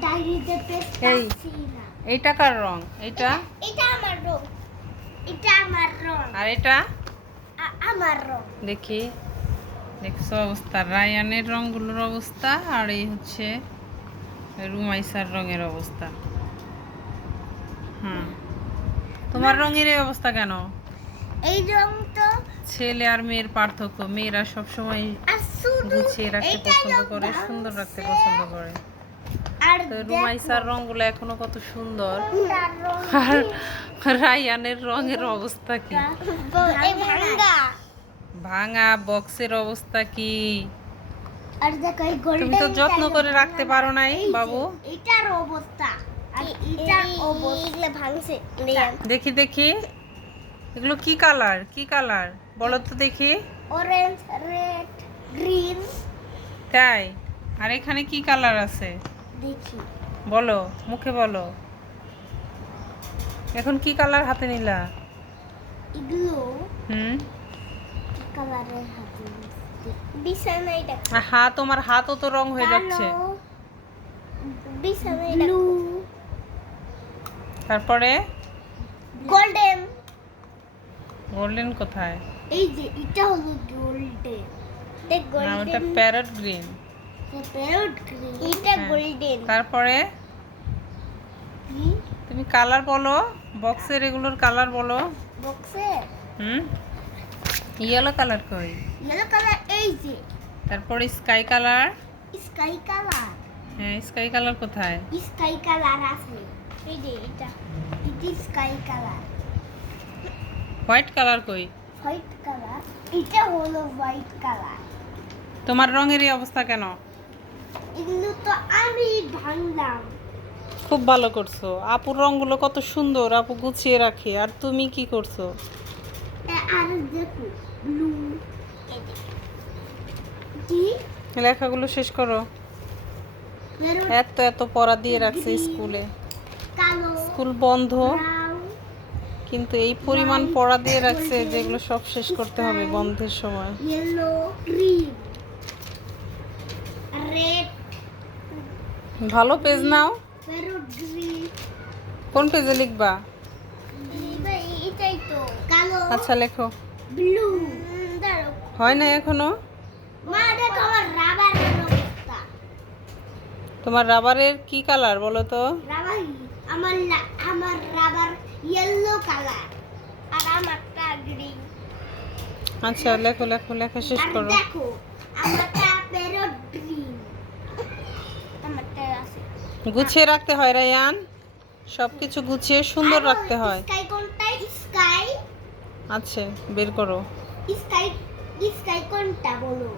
ডায়েরিতে পেজ এই। এইটা কার রং? এইটা? এটা আমার রং। এটা আমার রং। আর এটা? আমার রং। দেখি। দেখছ অবস্থা। রায়ানের রঙগুলোর অবস্থা আর এই হচ্ছে রুমাইসার রঙের অবস্থা। হুম। তোমার রঙের এই অবস্থা কেন? এই রং তো ছেলে আর মেয়ের পার্থক্য। মেয়েরা সবসময় গুছিয়ে রাখতে পছন্দ করে সুন্দর রাখতে পছন্দ করে। রুমাইসার রঙগুলো এখনও কত সুন্দর। আর রায়ানের রঙের অবস্থা কি? ভাঙা। বক্সের অবস্থা কি? তুমি তো যত্ন করে রাখতে পারো নাই বাবু। এটার অবস্থা। আর এটার অবস্থা। ভাঙছে। দেখি দেখি। এগুলো কি কালার? কি কালার? বলো তো দেখি। অরেঞ্জ রেড গ্রিন তাই। আর এখানে কি কালার আছে? দেখি। বলো মুখে বলো। এখন কি কালার হাতে নিলা? এগুলো হুম? কি কালারের হাতে বিছানায় দেখো আর হাত তোমার হাতও তো রং হয়ে যাচ্ছে। বিছানায় দেখো তারপরে? গোল্ডেন গোল্ডেন কোথায়? এই যে এটা হলো গোল্ডেন দেখ না ওটা প্যারট গ্রিন প্যারট গ্রিন এটা তারপরে? তুমি কালার বলো বক্সের এগুলোর কালার বলো। বক্সে হুম? ইয়েলো কালার কই? ইয়েলো কালার এই যে। তারপরে স্কাই কালার? Sky colour. হ্যাঁ স্কাই কালার কোথায়? স্কাই কালার আছে। এই যে এটা। এটা স্কাই কালার। হোয়াইট কালার কই? White colour. এটা হলো হোয়াইট কালার। তোমার রঙের এই অবস্থা কেন? এগুলো তো ভাঙলাম। খুব ভালো করছ। আপুর রঙগুলো কত সুন্দর আপু গুছিয়ে রাখে। আর তুমি কি করছ? আর দেখো ব্লু কি? লেখাগুলো শেষ করো। এত এত পড়া দিয়ে রাখছে স্কুলে। স্কুল বন্ধ। কিন্তু এই পরিমাণ পড়া দিয়ে রাখছে যেগুলো সব শেষ করতে হবে বন্ধের সময়। রেড ভালো পেজ নাও। কোন পেজে লিখবা? আচ্ছা লেখো। হয় না এখনও? তোমার রাবারের কি কালার বলো তো? আচ্ছা লেখো লেখো, লেখা শেষ করো। দেখো প্যারট গ্রিন আমারটা আছে গুছিয়ে রাখতে হয় রায়ান। সবকিছু গুছিয়ে সুন্দর রাখতে হয়। স্কাই কোনটা? স্কাই আচ্ছা বের করো। স্কাই স্কাই কোনটা বলো?